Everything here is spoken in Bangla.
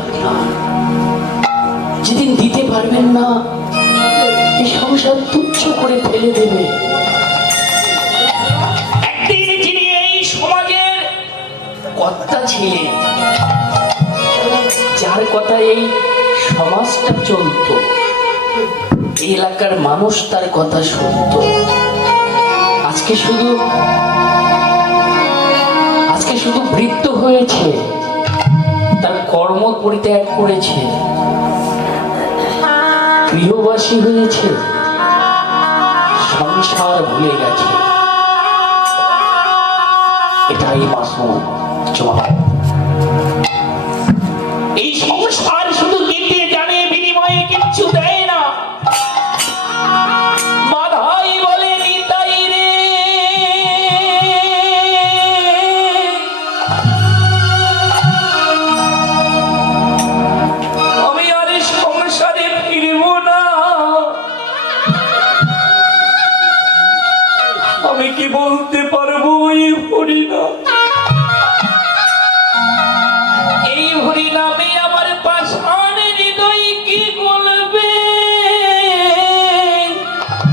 আপনার। যেদিন দিতে পারবেন না, এই সংসার তুচ্ছ করে ফেলে দেবে। একদিন যিনি এই সমাজের কর্তা ছিলেন, যার কথা এই সমাজটা চলত, এই এলাকার মানুষ তার কথা শুনত, আজকে শুধু বৃদ্ধ হয়েছে, তার কর্ম পরিত্যাগ করেছে, গৃহবাসী হয়েছে, সংসার ভুলে গেছে। এটাই মাসুম জবাব। এই সংসার শুধু দিতে জানে, বিনিময়ে কিচ্ছু দেয় না। মাধাই বলে নিতাই রে, আমি আর সংসারে ফিরব না। আমি কি বলতে পারবো এই হরিনাম?